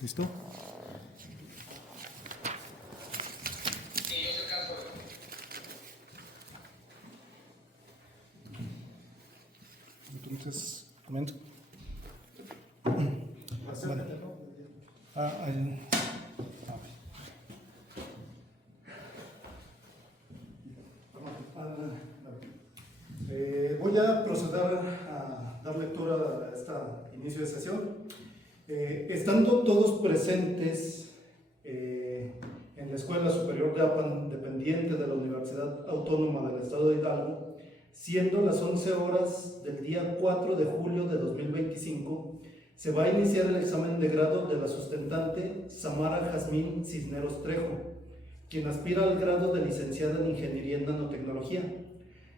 ¿Listo? Entonces, comento. Vale. Voy a proceder a dar lectura a este inicio de sesión. Estando todos presentes en la Escuela Superior de APAN, dependiente de la Universidad Autónoma del Estado de Hidalgo, siendo las 11 horas del día 4 de julio de 2025, se va a iniciar el examen de grado de la sustentante Samara Jazmín Cisneros Trejo, quien aspira al grado de licenciada en Ingeniería en Nanotecnología.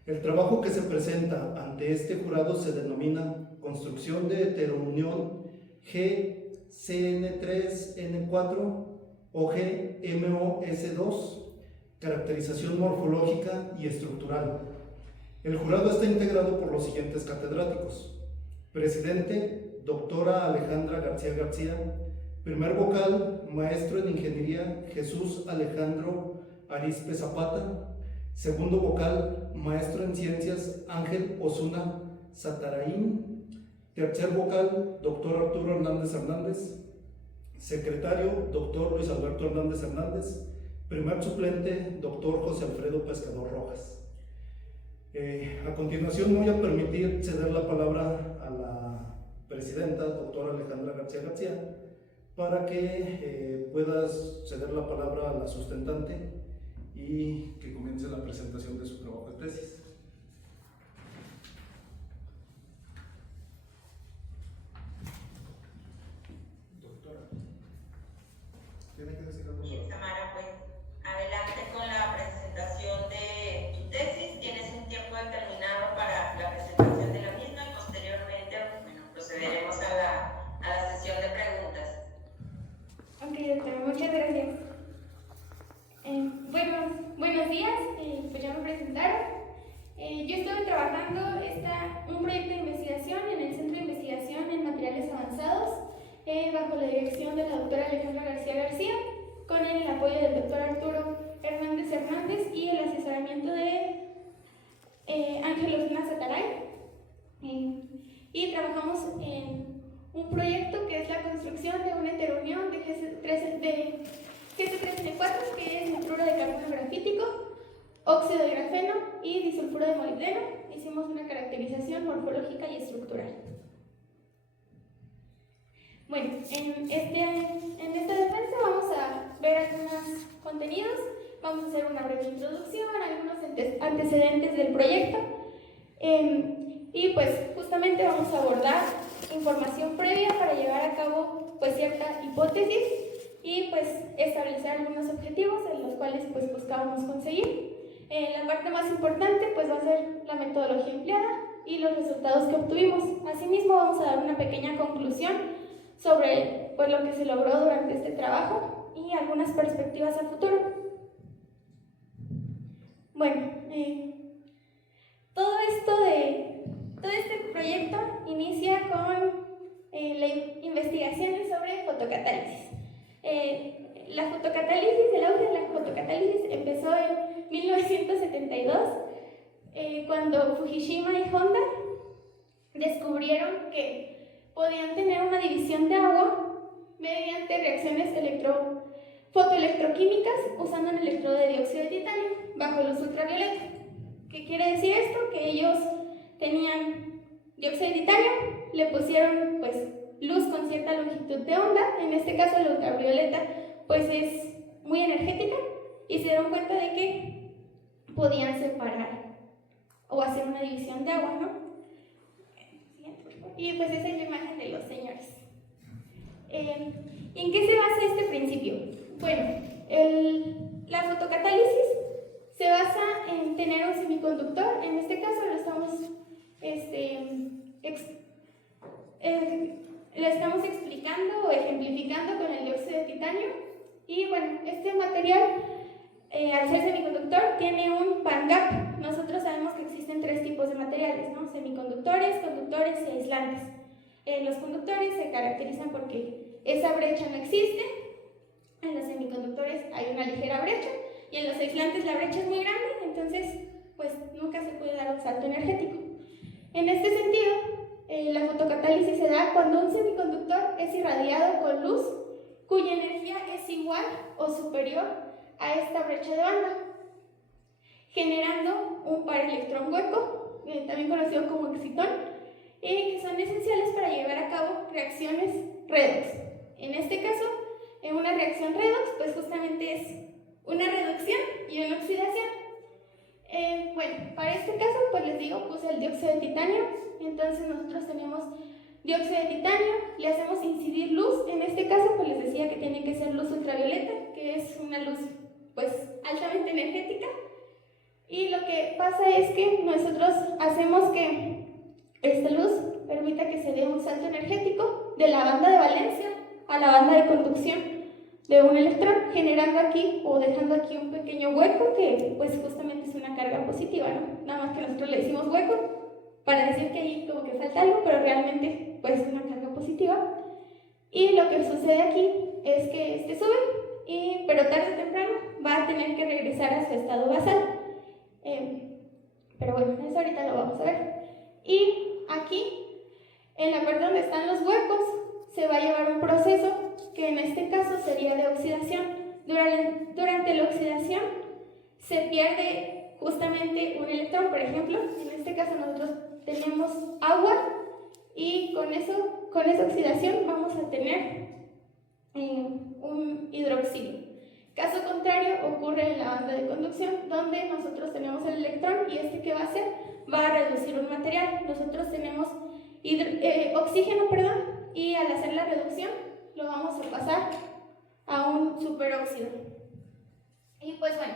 El trabajo que se presenta ante este jurado se denomina Construcción de Heterounión GCN3N4 o GMOS2, caracterización morfológica y estructural. El jurado está integrado por los siguientes catedráticos: presidente, doctora Alejandra García García; primer vocal, maestro en Ingeniería Jesús Alejandro Arizpe Zapata; segundo vocal, maestro en Ciencias Ángel Osuna Sataraín; tercer vocal, doctor Arturo Hernández Hernández; secretario, doctor Luis Alberto Hernández Hernández; primer suplente, doctor José Alfredo Pescador Rojas. A continuación voy a permitir ceder la palabra a la presidenta, doctora Alejandra García García, para que puedas ceder la palabra a la sustentante y que comience la presentación de su trabajo de tesis. Doctora, ¿tiene que decir algo? Bien, Samara, pues adelante con la presentación de tu tesis. Tienes un tiempo determinado para la presentación de la misma y posteriormente, bueno, procederemos a la sesión de preguntas. Ok, doctora, muchas gracias. Buenos días, pues ya me presentaron. Yo estuve trabajando un proyecto de investigación en el Centro de Investigación en Materiales Avanzados, bajo la dirección de la doctora Alejandra García García, con el apoyo del doctor Arturo Hernández Hernández y el asesoramiento de Ángel Osuna Sataray. Y trabajamos en un proyecto que es la construcción de una heterounión de GC3N4, que es nitruro de carbono grafítico, óxido de grafeno y disulfuro de molibdeno. Hicimos una caracterización morfológica y estructural. Bueno, en esta defensa vamos a ver algunos contenidos, vamos a hacer una breve introducción, algunos antecedentes del proyecto, y pues justamente vamos a abordar información previa para llevar a cabo pues cierta hipótesis y pues establecer algunos objetivos en los cuales pues buscábamos conseguir. La parte más importante pues va a ser la metodología empleada y los resultados que obtuvimos. Asimismo vamos a dar una pequeña conclusión sobre pues lo que se logró durante este trabajo y algunas perspectivas a futuro. Bueno, todo este proyecto inicia con las investigaciones sobre fotocatálisis. El auge de la fotocatálisis empezó en 1972, cuando Fukushima y Honda descubrieron que podían tener una división de agua mediante reacciones fotoelectroquímicas usando un electrodo de dióxido de titanio bajo luz ultravioleta. ¿Qué quiere decir esto? Que ellos tenían dióxido de titanio, le pusieron pues luz con cierta longitud de onda, en este caso la ultravioleta pues es muy energética, y se dieron cuenta de que podían separar o hacer una división de agua, ¿no? Y pues esa es la imagen de los señores. ¿En qué se basa este principio? Bueno, la fotocatálisis se basa en tener un semiconductor. En este caso lo estamos explicando o ejemplificando con el dióxido de titanio. Y bueno, este material, al ser semiconductor, tiene un band gap. Nosotros sabemos que existen tres tipos de materiales, ¿no? Semiconductores, conductores y aislantes. Los conductores se caracterizan porque esa brecha no existe. En los semiconductores hay una ligera brecha y en los aislantes la brecha es muy grande, entonces pues nunca se puede dar un salto energético. En este sentido, la fotocatálisis se da cuando un semiconductor es irradiado con luz cuya energía es igual o superior a esta brecha de banda, generando un par electrón hueco, también conocido como excitón, que son esenciales para llevar a cabo reacciones redox. En este caso, una reacción redox pues justamente es una reducción y una oxidación. Bueno, para este caso pues les digo, puse el dióxido de titanio. Entonces nosotros tenemos dióxido de titanio, le hacemos incidir luz. En este caso pues les decía que tiene que ser luz ultravioleta, que es una luz pues altamente energética. Y lo que pasa es que nosotros hacemos que esta luz permita que se dé un salto energético de la banda de valencia a la banda de conducción de un electrón, generando aquí o dejando aquí un pequeño hueco que pues justamente es una carga positiva, ¿no? Nada más que nosotros le decimos hueco para decir que ahí como que falta algo, pero realmente pues es una carga positiva. Y lo que sucede aquí es que este sube, pero tarde o temprano va a tener que regresar a su estado basal. Pero bueno, eso ahorita lo vamos a ver. Y aquí, en la parte donde están los huecos, se va a llevar un proceso que en este caso sería de oxidación. Durante la oxidación se pierde justamente un electrón, por ejemplo. En este caso nosotros tenemos agua y con esa oxidación vamos a tener un hidroxilo. Caso contrario ocurre en la banda de conducción, donde nosotros tenemos el electrón y este que va a hacer va a reducir un material. Nosotros tenemos oxígeno, y al hacer la reducción lo vamos a pasar a un superóxido. Y pues bueno,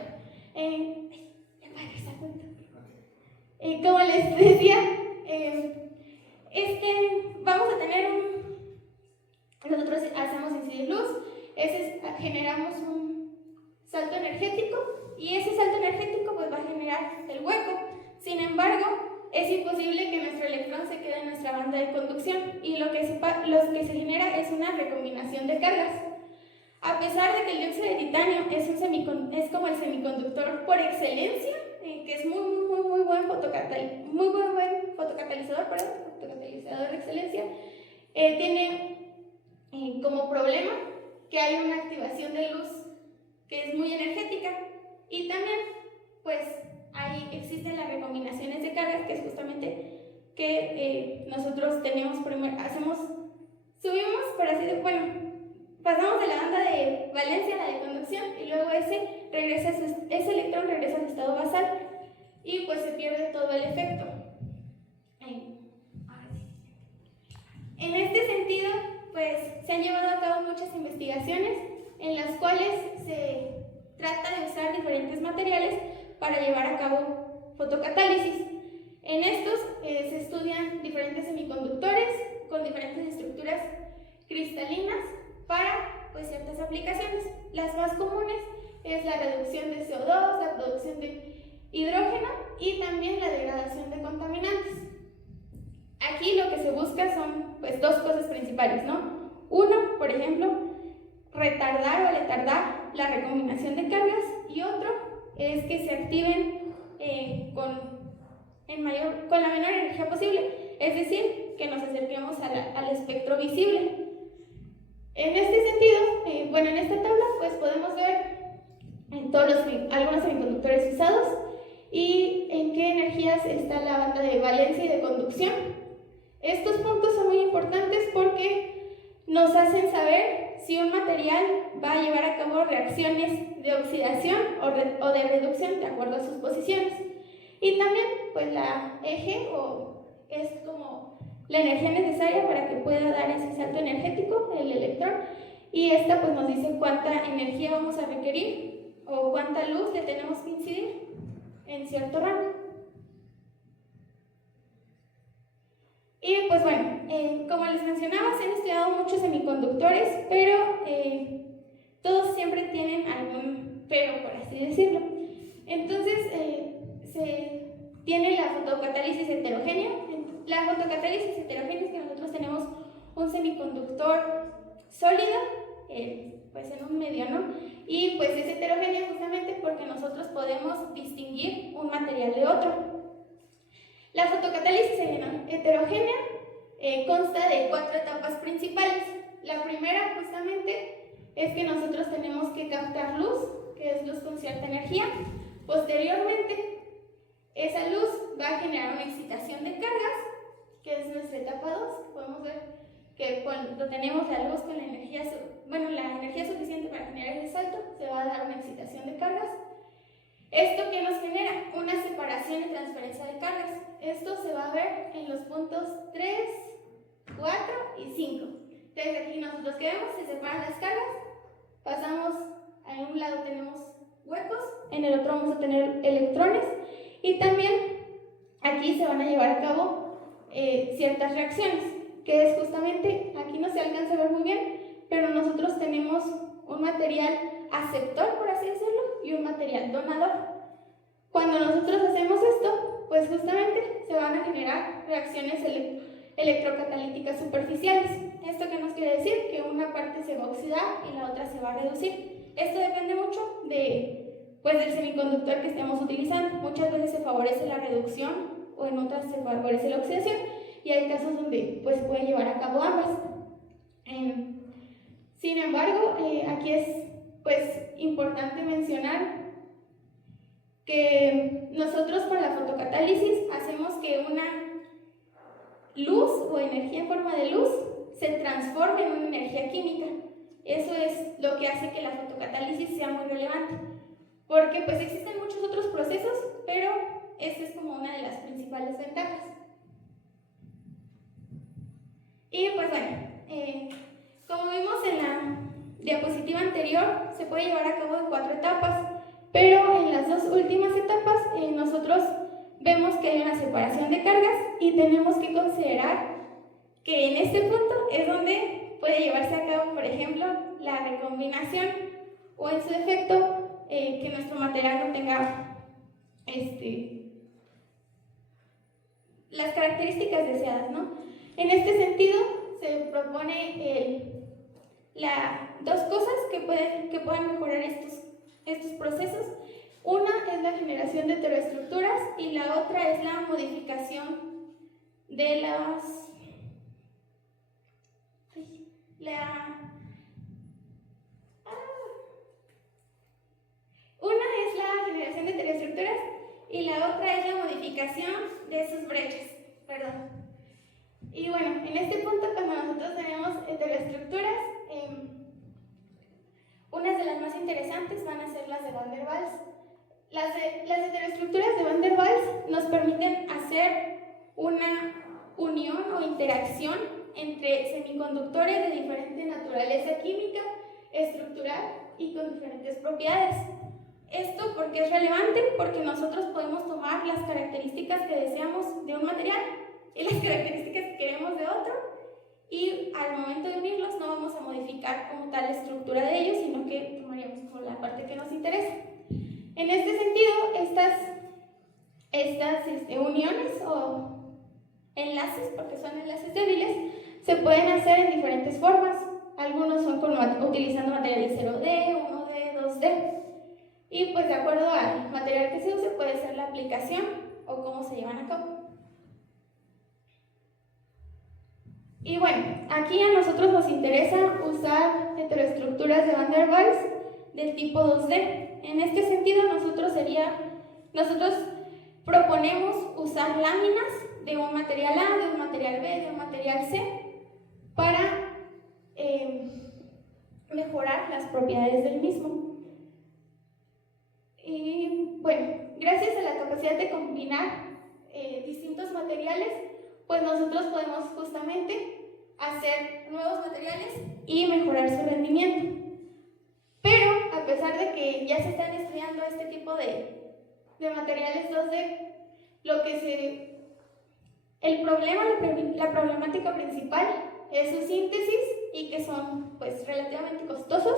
como les decía, vamos a tener nosotros hacemos incidir luz, generamos un salto energético y ese salto energético pues va a generar el hueco. Sin embargo, es imposible que nuestro electrón se quede en nuestra banda de conducción y lo que se genera es una recombinación de cargas. A pesar de que el dióxido de titanio es como el semiconductor por excelencia, que es muy buen fotocatalizador de excelencia, tiene como problema que hay una activación de luz que es muy energética y también pues ahí existen las recombinaciones de cargas, que es justamente que nosotros tenemos primero, subimos, por así decirlo, pasamos de la banda de valencia a la de conducción y luego ese electrón regresa a su estado basal y pues se pierde todo el efecto. En este sentido, pues se han llevado a cabo muchas investigaciones en las cuales se trata de usar diferentes materiales para llevar a cabo fotocatálisis. En estos se estudian diferentes semiconductores con diferentes estructuras cristalinas para pues, ciertas aplicaciones. Las más comunes es la reducción de CO2, la producción de hidrógeno y también la degradación de contaminantes. Aquí lo que se busca son pues, dos cosas principales, ¿no? Uno, por ejemplo, retardar o retardar la recombinación de cargas y otro es que se activen con la menor energía posible, es decir, que nos acerquemos al espectro visible. En este sentido, en esta tabla pues podemos ver algunos semiconductores usados y en qué energías está la banda de valencia y de conducción. Estos puntos son muy importantes porque nos hacen saber si un material va a llevar a cabo reacciones de oxidación o de reducción de acuerdo a sus posiciones. Y también, pues la eje es como la energía necesaria para que pueda dar ese salto energético, el electrón, y esta pues nos dice cuánta energía vamos a requerir o cuánta luz le tenemos que incidir en cierto rango. Y pues bueno, como les mencionaba, se han estudiado muchos semiconductores, pero todos siempre tienen algún pero, por así decirlo. Entonces, se tiene la fotocatálisis heterogénea. La fotocatálisis heterogénea es que nosotros tenemos un semiconductor sólida, pues en un medio, ¿no? Y pues es heterogénea justamente porque nosotros podemos distinguir un material de otro. La fotocatálisis heterogénea consta de 4 etapas principales. La primera justamente es que nosotros tenemos que captar luz, que es luz con cierta energía. Posteriormente, esa luz va a generar una excitación de cargas, que es nuestra etapa 2. Podemos ver que cuando tenemos la luz con la energía suficiente para generar ese salto, se va a dar una excitación de cargas. ¿Esto qué nos genera? Una separación y transferencia de cargas. Esto se va a ver en los puntos 3, 4 y 5. Entonces aquí nosotros que vemos, se separan las cargas, pasamos, en un lado tenemos huecos, en el otro vamos a tener electrones, y también aquí se van a llevar a cabo ciertas reacciones, que es justamente, aquí no se alcanza a ver muy bien, pero nosotros tenemos un material aceptor, por así decirlo, y un material donador. Cuando nosotros hacemos esto, pues justamente se van a generar reacciones electrocatalíticas superficiales. ¿Esto qué nos quiere decir? Que una parte se va a oxidar y la otra se va a reducir. Esto depende mucho del semiconductor que estemos utilizando. Muchas veces se favorece la reducción o en otras se favorece la oxidación, y hay casos donde pues, se puede llevar a cabo ambas. Sin embargo, aquí es pues, importante mencionar que nosotros con la fotocatálisis hacemos que una luz o energía en forma de luz se transforme en una energía química. Eso es lo que hace que la fotocatálisis sea muy relevante, porque pues existen muchos otros procesos, pero esta es como una de las principales ventajas. Y pues bueno, como vimos en la diapositiva anterior, se puede llevar a cabo en 4 etapas, pero en las 2 últimas etapas nosotros vemos que hay una separación de cargas y tenemos que considerar que en este punto es donde puede llevarse a cabo, por ejemplo, la recombinación, o en su defecto, que nuestro material no tenga las características deseadas, ¿no? En este sentido, se propone 2 cosas que puedan mejorar estos procesos. Una es la generación de heteroestructuras y la otra es la modificación de Una es la generación de heteroestructuras y la otra es la modificación de sus brechas. Perdón. Y bueno, en este punto, cuando nosotros tenemos heteroestructuras, unas de las más interesantes van a ser las de Van der Waals. Las heteroestructuras de Van der Waals nos permiten hacer una unión o interacción entre semiconductores de diferente naturaleza química, estructural y con diferentes propiedades. ¿Esto por qué es relevante? Porque nosotros podemos tomar las características que deseamos de un material y las características que queremos de otro, y al momento de unirlos no vamos a modificar como tal la estructura de ellos, sino que tomaríamos como la parte que nos interesa. En este sentido, estas uniones o enlaces, porque son enlaces débiles, se pueden hacer en diferentes formas. Algunos son utilizando materiales 0D, 1D, 2D. Y pues de acuerdo al material que se use puede ser la aplicación o cómo se llevan a cabo. Y bueno, aquí a nosotros nos interesa usar heteroestructuras de Van der Waals del tipo 2D. En este sentido nosotros proponemos usar láminas de un material A, de un material B, de un material C para mejorar las propiedades del mismo. Y bueno, gracias a la capacidad de combinar distintos materiales, pues nosotros podemos justamente hacer nuevos materiales y mejorar su rendimiento. Pero a pesar de que ya se están estudiando este tipo de materiales 2D, la problemática principal es su síntesis, y que son pues relativamente costosos.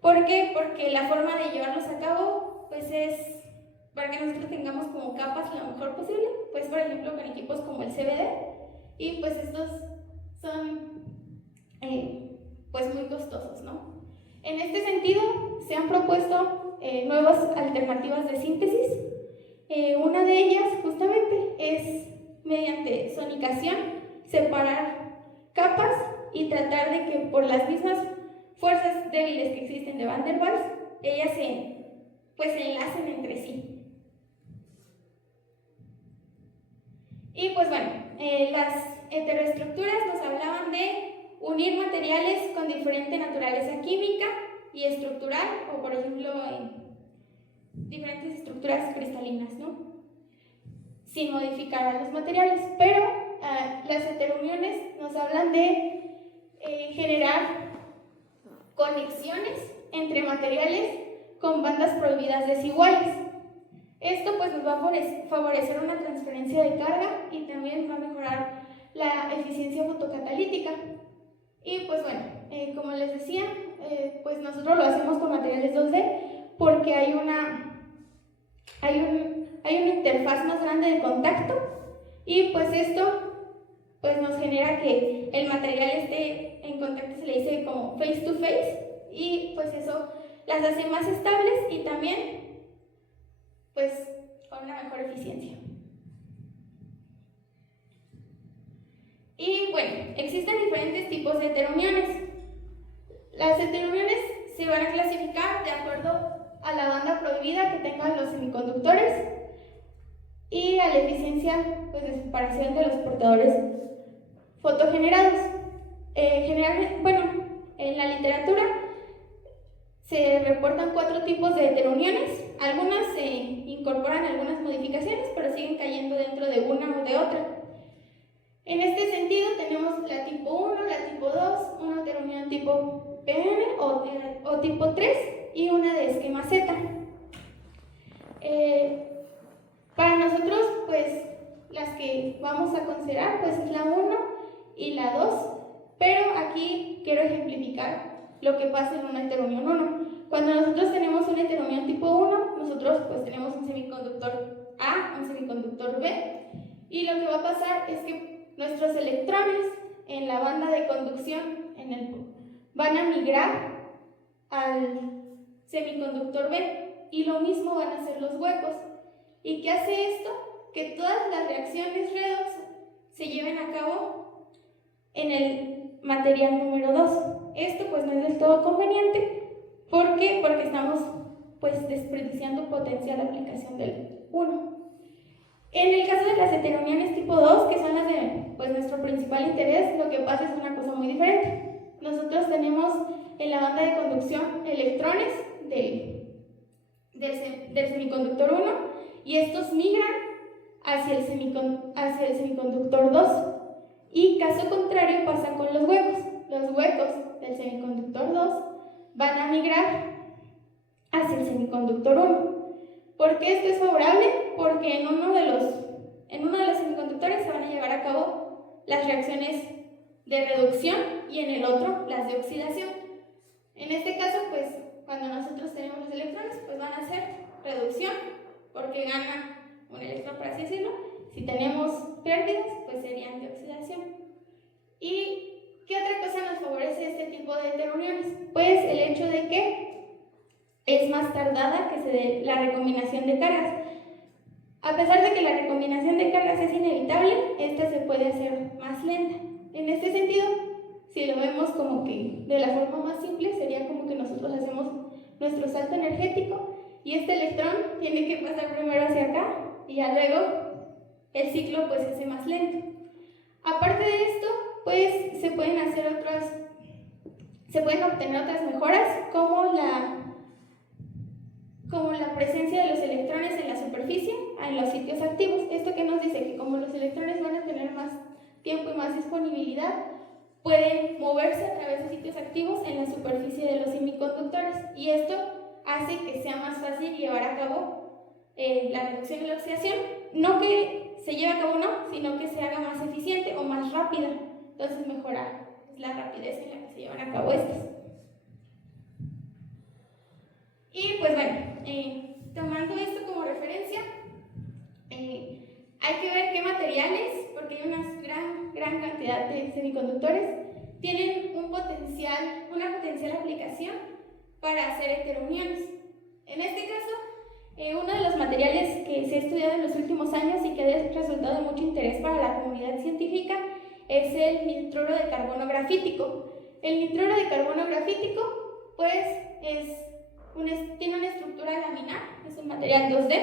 ¿Por qué? Porque la forma de llevarlos a cabo pues es para que nosotros tengamos como capas lo mejor posible, pues por ejemplo con equipos como el CVD, y pues estos son pues muy costosos, ¿no? En este sentido, se han propuesto nuevas alternativas de síntesis. Una de ellas, justamente, es mediante sonicación, separar capas y tratar de que por las mismas fuerzas débiles que existen de Van der Waals, ellas se enlacen entre sí. Y pues bueno, las heteroestructuras nos hablaban de unir materiales con diferente naturaleza química y estructural, o por ejemplo, diferentes estructuras cristalinas, ¿no? Sin modificar a los materiales. Pero las heterouniones nos hablan de generar conexiones entre materiales con bandas prohibidas desiguales. Esto pues nos va a favorecer una transferencia de carga y también va a mejorar la eficiencia fotocatalítica. Y pues bueno, como les decía, pues nosotros lo hacemos con materiales 2D porque hay una interfaz más grande de contacto y pues esto pues nos genera que el material esté en contacto, se le dice como face to face, y pues eso las hace más estables y también pues con una mejor eficiencia. Y bueno, existen diferentes tipos de heterouniones. Las heterouniones se van a clasificar de acuerdo a la banda prohibida que tengan los semiconductores y a la eficiencia pues, de separación de los portadores fotogenerados. En la literatura se reportan 4 tipos de heterouniones. Algunas se incorporan algunas modificaciones, pero siguen cayendo dentro de una o de otra. En este sentido tenemos la tipo 1, la tipo 2, una heterounión tipo PN o tipo 3 y una de esquema Z. Para nosotros, pues, las que vamos a considerar pues es la 1 y la 2, pero aquí quiero ejemplificar lo que pasa en una heterounión 1. Cuando nosotros tenemos una heterounión tipo 1, nosotros pues tenemos un semiconductor A, un semiconductor B, y lo que va a pasar es que nuestros electrones en la banda de conducción van a migrar al semiconductor B y lo mismo van a hacer los huecos. ¿Y qué hace esto? Que todas las reacciones redox se lleven a cabo en el material número 2. Esto pues no es del todo conveniente. ¿Por qué? Porque estamos pues desperdiciando potencial de aplicación del 1. En el caso de las heterouniones tipo 2, que son las de pues, nuestro principal interés, lo que pasa es una cosa muy diferente. Nosotros tenemos en la banda de conducción electrones del semiconductor 1 y estos migran hacia el semiconductor 2. Y caso contrario pasa con los huecos. Los huecos del semiconductor 2 van a migrar hacia el semiconductor 1. ¿Por qué esto es favorable? Porque en uno de los semiconductores se van a llevar a cabo las reacciones de reducción y en el otro las de oxidación. En este caso, pues, cuando nosotros tenemos los electrones, pues van a ser reducción, porque gana un electrón, por así decirlo. Si tenemos pérdidas, pues serían de oxidación. ¿Y qué otra cosa nos favorece este tipo de heterouniones? Pues el hecho de que es más tardada que se dé la recombinación de cargas. A pesar de que la recombinación de cargas es inevitable, esta se puede hacer más lenta. En este sentido, si lo vemos como que de la forma más simple, sería como que nosotros hacemos nuestro salto energético y este electrón tiene que pasar primero hacia acá y ya luego el ciclo pues se hace más lento. Aparte de esto, pues se pueden obtener otras mejoras como la presencia de los electrones en la superficie, en los sitios activos. Esto que nos dice que como los electrones van a tener más tiempo y más disponibilidad, pueden moverse a través de sitios activos en la superficie de los semiconductores y esto hace que sea más fácil llevar a cabo la reducción y la oxidación, no que se lleve a cabo sino que se haga más eficiente o más rápida. Entonces mejora la rapidez en la que se llevan a cabo estas. Y pues bueno, tomando esto como referencia, hay que ver qué materiales, porque hay una gran cantidad de semiconductores, tienen una potencial aplicación para hacer heterouniones. En este caso, uno de los materiales que se ha estudiado en los últimos años y que ha resultado de mucho interés para la comunidad científica es el nitruro de carbono grafítico. El nitruro de carbono grafítico, pues, tiene una estructura laminar, es un material 2D.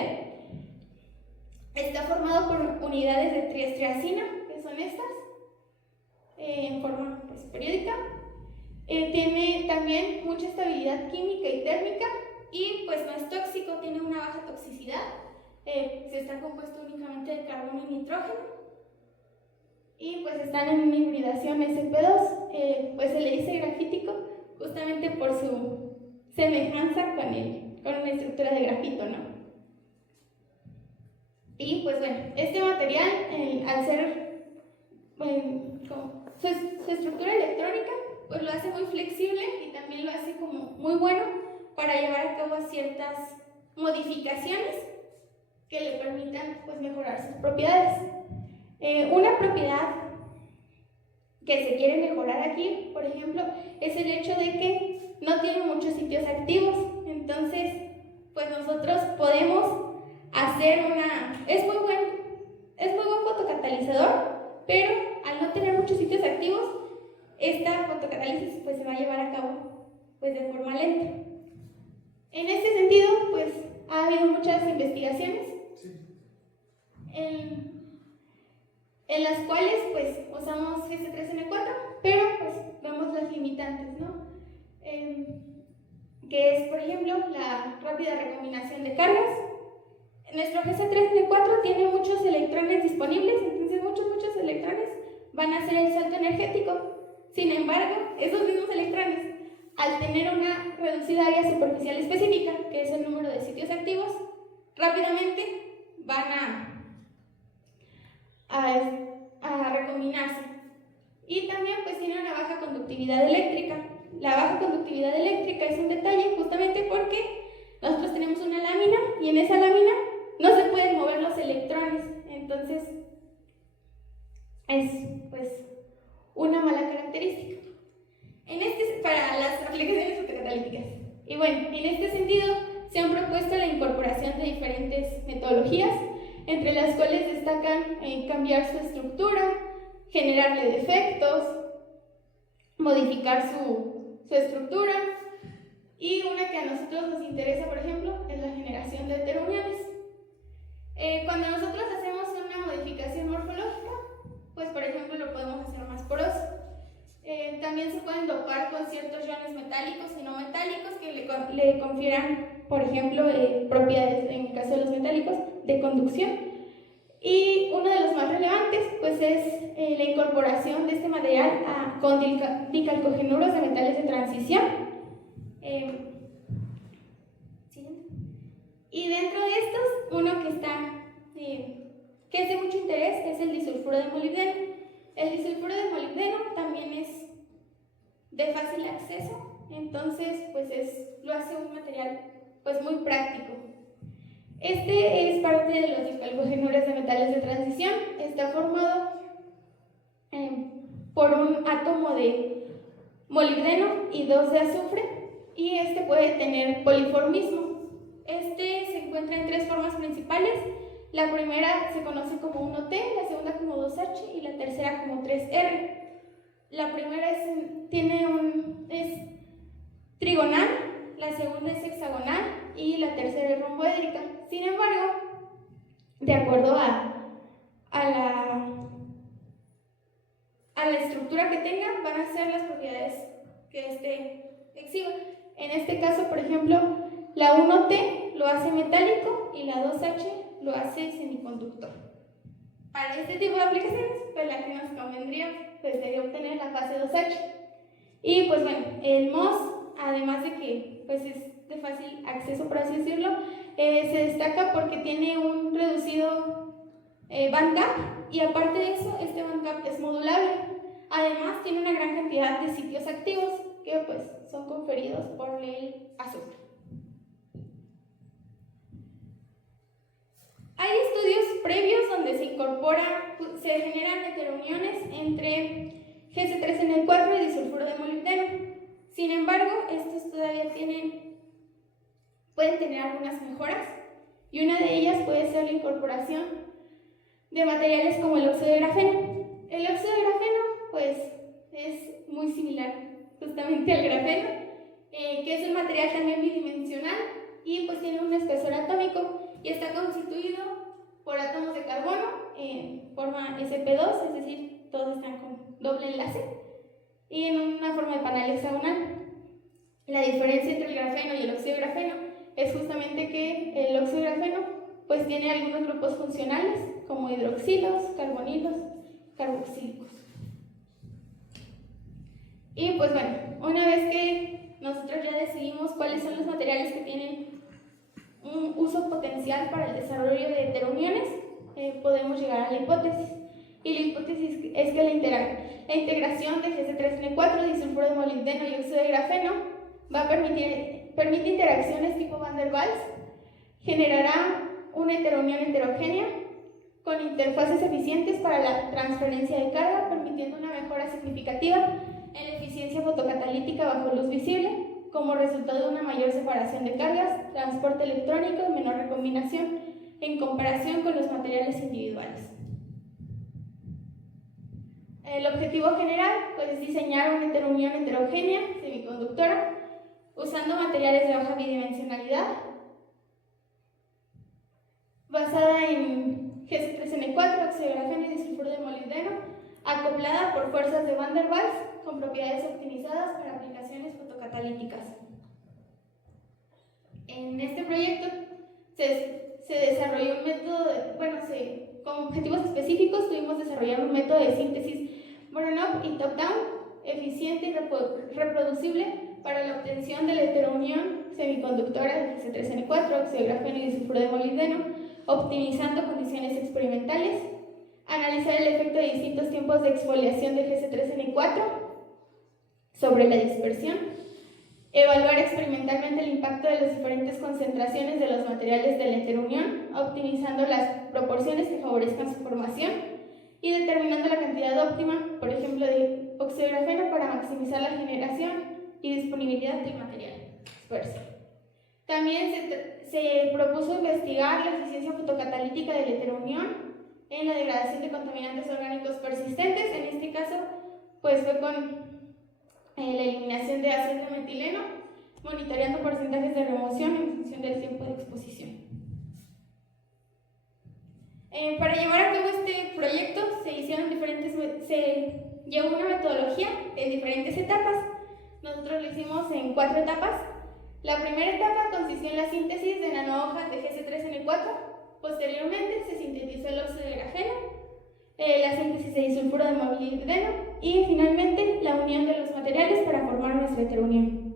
Está formado por unidades de triestreacina, que son estas, en forma pues, periódica. Tiene también mucha estabilidad química y térmica y pues no es tóxico, tiene una baja toxicidad. Se está compuesto únicamente de carbono y nitrógeno. Y pues están en una hibridación sp2, pues se le dice grafítico justamente por su semejanza con una estructura de grafito, ¿no? Y pues bueno, este material, al ser su estructura electrónica, pues lo hace muy flexible y también lo hace como muy bueno para llevar a cabo ciertas modificaciones que le permitan pues mejorar sus propiedades. Una propiedad que se quiere mejorar aquí, por ejemplo, es el hecho de que no tiene muchos sitios activos. Entonces, pues nosotros podemos hacer es muy buen fotocatalizador, pero al no tener muchos sitios activos, esta fotocatálisis pues se va a llevar a cabo pues de forma lenta. En este sentido, pues ha habido muchas investigaciones en las cuales pues usamos Gs3N4, pero pues vemos las limitantes, ¿no? Que es, por ejemplo, la rápida recombinación de cargas. Nuestro Gs3N4 tiene muchos electrones disponibles, entonces muchos electrones van a hacer el salto energético. Sin embargo, esos mismos electrones, al tener una reducida área superficial específica, que es el número de sitios activos, rápidamente van a recombinarse. Y también pues tiene una baja conductividad eléctrica. La baja conductividad eléctrica es un detalle justamente porque nosotros tenemos una lámina y en esa lámina no se pueden mover los electrones. Entonces es pues una mala característica para las aplicaciones fotocatalíticas. Y bueno, en este sentido se han propuesto la incorporación de diferentes metodologías, entre las cuales destacan cambiar su estructura, generarle defectos, modificar su estructura, y una que a nosotros nos interesa, por ejemplo, es la generación de heterouniones. Cuando nosotros hacemos una modificación morfológica, pues por ejemplo lo podemos hacer más poroso. También se pueden dopar con ciertos iones metálicos y no metálicos que le confieran, por ejemplo, propiedades, en el caso de los metálicos, de conducción. Y uno de los más relevantes pues es la incorporación de este material con dicalcogenuros de metales de transición. Y dentro de estos, uno que es de mucho interés, es el disulfuro de molibdeno. El disulfuro de molibdeno también es de fácil acceso, entonces pues lo hace un material pues muy práctico. Este es parte de los dicalcogenuros de metales de transición. Está formado por un átomo de molibdeno y 2 de azufre, y este puede tener poliformismo. Este se encuentra en 3 formas principales. La primera se conoce como 1T, la segunda como 2H y la tercera como 3R. La primera es trigonal, la segunda es hexagonal y la tercera es romboédrica. Sin embargo, de acuerdo a la estructura que tengan, van a ser las propiedades que este exhiba. En este caso, por ejemplo, la 1T lo hace metálico y la 2H lo hace semiconductor. Para este tipo de aplicaciones, pues la que nos convendría pues, sería obtener la fase 2H. Y pues bueno, el MOS, además de que pues, es de fácil acceso, por así decirlo, se destaca porque tiene un reducido bandgap, y aparte de eso, este bandgap es modulable. Además, tiene una gran cantidad de sitios activos que pues, son conferidos por el azufre. Hay estudios previos donde se generan heterouniones entre Gc3N4 y disulfuro de molibdeno. Sin embargo, estos todavía pueden tener algunas mejoras, y una de ellas puede ser la incorporación de materiales como el óxido de grafeno. El óxido de grafeno pues es muy similar justamente al grafeno, que es un material también bidimensional y pues tiene un espesor atómico y está constituido por átomos de carbono en forma sp2, es decir, todos están con doble enlace, y en una forma de panel hexagonal. La diferencia entre el grafeno y el óxido de grafeno es justamente que el óxido de grafeno pues tiene algunos grupos funcionales como hidroxilos, carbonilos, carboxílicos. Y pues bueno, una vez que nosotros ya decidimos cuáles son los materiales que tienen un uso potencial para el desarrollo de heterouniones, podemos llegar a la hipótesis. Y la hipótesis es que la integración de Gc3N4, disulfuro de molibdeno y óxido de grafeno permite interacciones tipo Van der Waals, generará una heterounión heterogénea con interfaces eficientes para la transferencia de carga, permitiendo una mejora significativa en la eficiencia fotocatalítica bajo luz visible, como resultado de una mayor separación de cargas, transporte electrónico y menor recombinación en comparación con los materiales individuales. El objetivo general pues, es diseñar una heterounión heterogénea semiconductora usando materiales de baja bidimensionalidad, basada en Gc3N4, óxido de grafeno y disulfuro de molibdeno, acoplada por fuerzas de Van der Waals con propiedades optimizadas para aplicaciones fotocatalíticas. En este proyecto se desarrolló un método, con objetivos específicos tuvimos desarrollar un método de síntesis bottom-up y top-down eficiente y reproducible para la obtención de la heterounión semiconductora de Gc3N4, óxido de grafeno y disulfuro de molibdeno, optimizando condiciones experimentales, analizar el efecto de distintos tiempos de exfoliación de Gc3N4 sobre la dispersión, evaluar experimentalmente el impacto de las diferentes concentraciones de los materiales de la heterounión, optimizando las proporciones que favorezcan su formación y determinando la cantidad óptima, por ejemplo, de óxido de grafeno para maximizar la generación y disponibilidad del material disperso. También se propuso investigar la eficiencia fotocatalítica de la heterounión en la degradación de contaminantes orgánicos persistentes. En este caso, pues fue con la eliminación de ácido metileno, monitoreando porcentajes de remoción en función del tiempo de exposición. Para llevar a cabo este proyecto se llevó una metodología en diferentes etapas. Nosotros lo hicimos en 4 etapas. La primera etapa consistió en la síntesis de nanohojas de Gc3N4. Posteriormente se sintetizó el óxido de grafeno, la síntesis de disulfuro de molibdeno y finalmente la unión de los materiales para formar nuestra heterounión.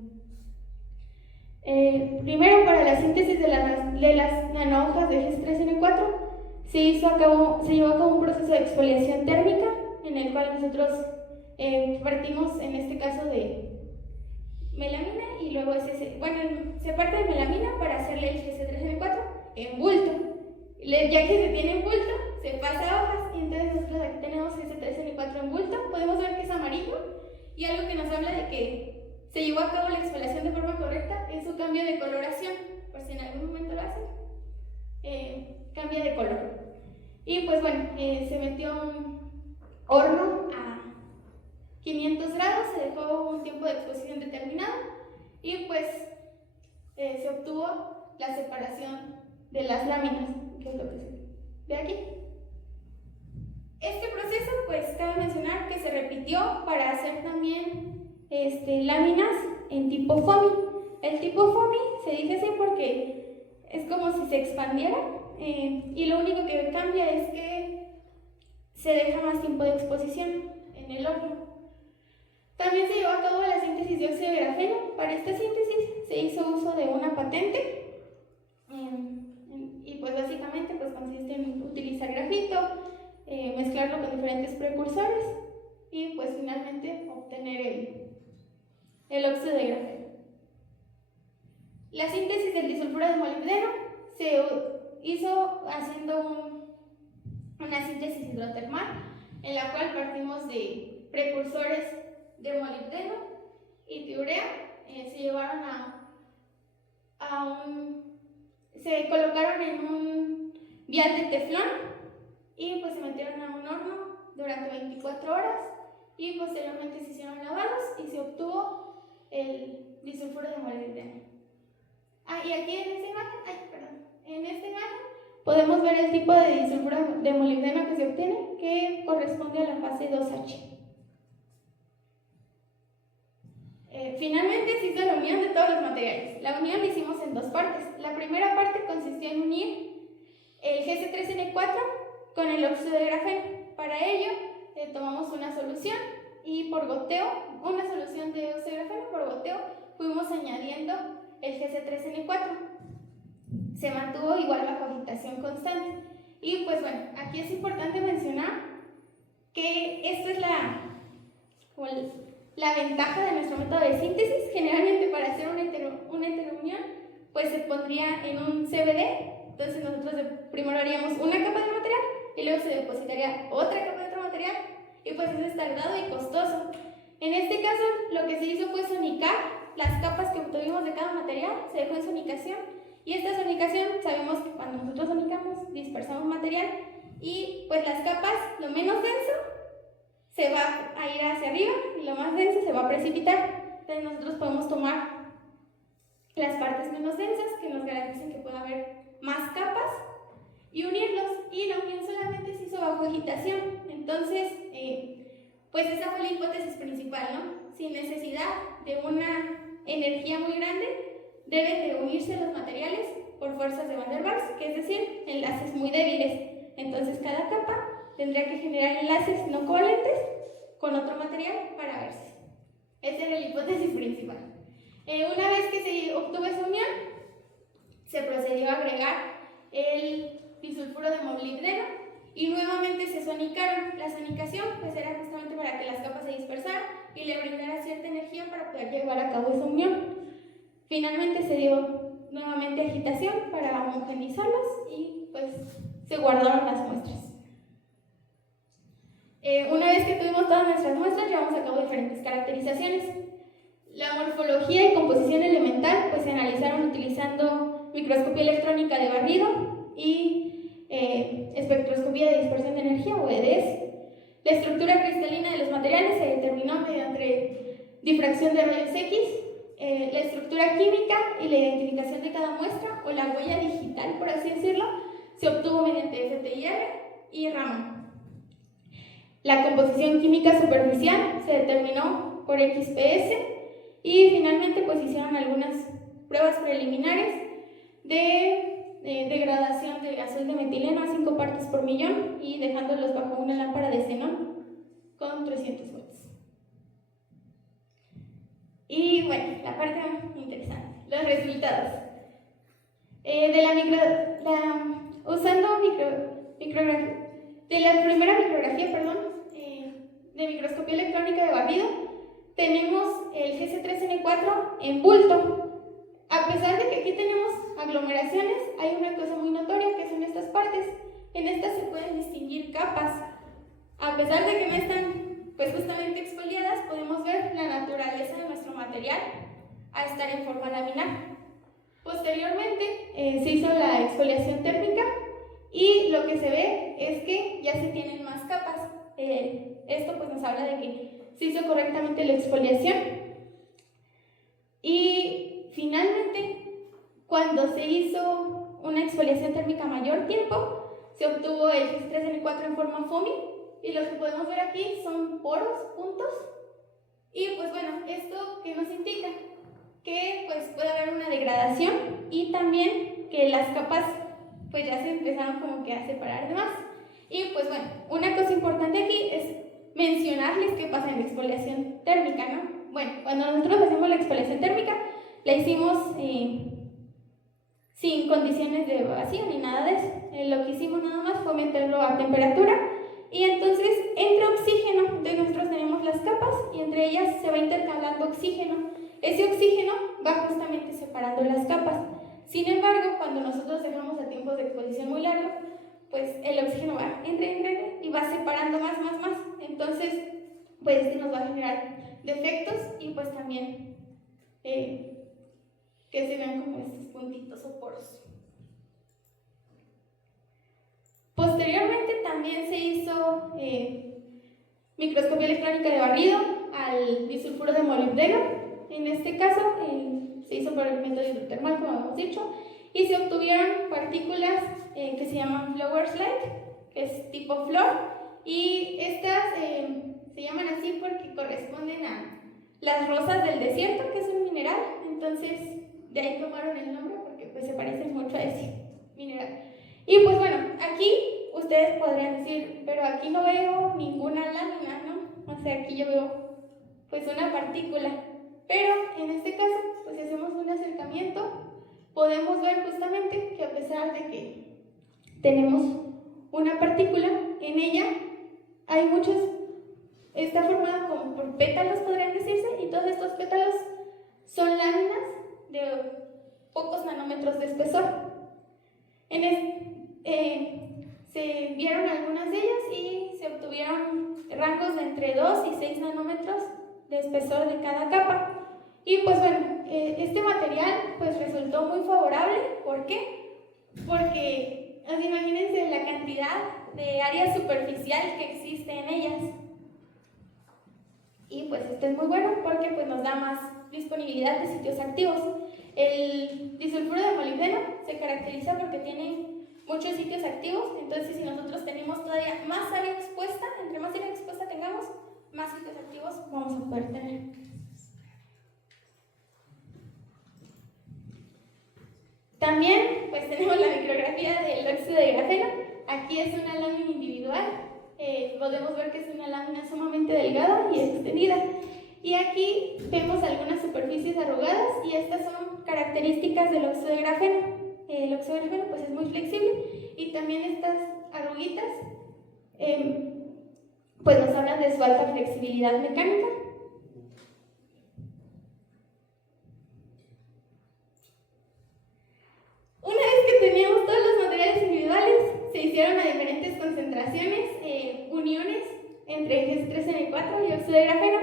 Primero, para la síntesis de las nanohojas de Gc3N4 se llevó a cabo un proceso de exfoliación térmica en el cual nosotros partimos en este caso de melamina y luego se parte de melamina para hacerle el Gc3N4 en bulto. Ya que se tiene en bulto, se pasa a hojas y entonces nosotros aquí tenemos Gc3N4 en bulto. Podemos ver que es amarillo y algo que nos habla de que se llevó a cabo la exfoliación de forma correcta es su cambio de coloración, por si en algún momento lo hacen, cambia de color. Y pues bueno, se metió un horno a 500 grados, se dejó un tiempo de exposición determinado y pues se obtuvo la separación de las láminas, que es lo que se ve aquí. Este proceso, pues cabe mencionar que se repitió para hacer también láminas en tipo foamy. El tipo foamy se dice así porque es como si se expandiera y lo único que cambia es que se deja más tiempo de exposición en el horno. También se llevó a cabo la síntesis de óxido de grafeno. Para esta síntesis se hizo uso de una patente y pues básicamente pues consiste en utilizar grafito, mezclarlo con diferentes precursores y pues finalmente obtener el óxido de grafeno. La síntesis del disulfuro de molibdeno se hizo haciendo una síntesis hidrotermal en la cual partimos de precursores de molibdeno y tiurea. Se llevaron se colocaron en un vial de teflón y pues se metieron a un horno durante 24 horas y posteriormente se hicieron lavados y se obtuvo el disulfuro de molibdeno. Y aquí en esta imagen podemos ver el tipo de disulfuro de molibdeno que se obtiene, que corresponde a la fase 2H. Finalmente se hizo la unión de todos los materiales. La unión la hicimos en dos partes. La primera parte consistió en unir el Gc3N4 con el óxido de grafeno. Para ello tomamos una solución y por goteo, una solución de óxido de grafeno, por goteo fuimos añadiendo el Gc3N4. Se mantuvo igual bajo agitación constante. Y pues bueno, aquí es importante mencionar que esto es la ventaja de nuestro método de síntesis. Generalmente para hacer una heterounión pues se pondría en un CVD. Entonces nosotros primero haríamos una capa de material y luego se depositaría otra capa de otro material y pues eso es tardado y costoso. En este caso lo que se hizo fue sonicar las capas que obtuvimos de cada material, se dejó en sonicación y esta sonicación sabemos que cuando nosotros sonicamos dispersamos material y pues las capas, lo menos denso se va a ir hacia arriba y lo más denso se va a precipitar. Entonces nosotros podemos tomar las partes menos densas que nos garanticen que pueda haber más capas y unirlos, y la unión solamente se hizo bajo agitación. Entonces pues esa fue la hipótesis principal, ¿no? Sin necesidad de una energía muy grande deben de unirse los materiales por fuerzas de Van der Waals, que es decir, enlaces muy débiles. Entonces cada capa tendría que generar enlaces no covalentes con otro material para verse. Esa era la hipótesis principal. Una vez que se obtuvo esa unión, se procedió a agregar el disulfuro de molibdeno y nuevamente se sonicaron. La sonicación pues era justamente para que las capas se dispersaran y le brindara cierta energía para poder llevar a cabo esa unión. Finalmente se dio nuevamente agitación para homogeneizarlas y pues se guardaron las muestras. Una vez que tuvimos todas nuestras muestras, llevamos a cabo diferentes caracterizaciones. La morfología y composición elemental pues se analizaron utilizando microscopía electrónica de barrido y espectroscopía de dispersión de energía o EDS. La estructura cristalina de los materiales se determinó mediante difracción de rayos X. La estructura química y la identificación de cada muestra o la huella digital, por así decirlo, se obtuvo mediante FTIR y Raman. La composición química superficial se determinó por XPS y finalmente pues hicieron algunas pruebas preliminares de degradación de azul de metileno a 5 partes por millón y dejándolos bajo una lámpara de xenón con 300 watts. Y bueno, la parte interesante, los resultados. De la primera micrografía, de microscopía electrónica de barrido, tenemos el Gc3N4 en bulto. A pesar de que aquí tenemos aglomeraciones, hay una cosa muy notoria que son estas partes. En estas se pueden distinguir capas. A pesar de que no están pues justamente exfoliadas, podemos ver la naturaleza de nuestro material a estar en forma laminar. Posteriormente se hizo la exfoliación térmica y lo que se ve es que ya se tienen más capas. Esto pues nos habla de que se hizo correctamente la exfoliación. Y finalmente, cuando se hizo una exfoliación térmica a mayor tiempo, se obtuvo el Gc3N4 en forma foamy. Y lo que podemos ver aquí son poros, puntos. Y pues bueno, ¿esto qué nos indica? Que pues puede haber una degradación y también que las capas pues ya se empezaron como que a separar de más. Y pues bueno, una cosa importante aquí es mencionarles qué pasa en la exfoliación térmica, ¿no? Bueno, cuando nosotros hacemos la exfoliación térmica, la hicimos sin condiciones de vacío ni nada de eso. Lo que hicimos nada más fue meterlo a temperatura. Y entonces entra oxígeno, entonces nosotros tenemos las capas y entre ellas se va intercalando oxígeno. Ese oxígeno va justamente separando las capas. Sin embargo, cuando nosotros dejamos a tiempos de exposición muy largos, pues el oxígeno va, entra y va separando más. Entonces, pues este nos va a generar defectos y pues también que se vean como estos puntitos o poros. Posteriormente también se hizo microscopía electrónica de barrido al disulfuro de molibdeno. En este caso se hizo por el método hidrotermal, como hemos dicho, y se obtuvieron partículas que se llaman flowers light, que es tipo flor, y estas se llaman así porque corresponden a las rosas del desierto, que es un mineral. Entonces de ahí tomaron el nombre porque pues se parecen mucho a ese mineral. Y pues bueno, aquí ustedes podrían decir, pero aquí no veo ninguna lámina, ¿no? O sea, aquí yo veo pues una partícula. Pero en este caso, pues si hacemos un acercamiento, podemos ver justamente que a pesar de que tenemos una partícula, en ella hay muchos, está formada como por pétalos, podrían decirse, y todos estos pétalos son láminas de pocos nanómetros de espesor. Se vieron algunas de ellas y se obtuvieron rangos de entre 2 y 6 nanómetros de espesor de cada capa. Y pues bueno, este material pues resultó muy favorable. ¿Por qué? Porque imagínense la cantidad de área superficial que existe en ellas. Y pues esto es muy bueno porque pues nos da más disponibilidad de sitios activos. El disulfuro de molibdeno se caracteriza porque tiene muchos sitios activos. Entonces si nosotros tenemos todavía más área expuesta, entre más área expuesta tengamos, más sitios activos vamos a poder tener. También pues tenemos la micrografía del óxido de grafeno. Aquí es una lámina individual. Podemos ver que es una lámina sumamente delgada y extendida. Y aquí vemos algunas superficies arrugadas y estas son características del óxido de grafeno. El óxido de grafeno pues es muy flexible y también estas arruguitas pues nos hablan de su alta flexibilidad mecánica. Una vez que teníamos todos los materiales individuales, se hicieron a diferentes concentraciones, uniones entre Gs3N4 y óxido de grafeno.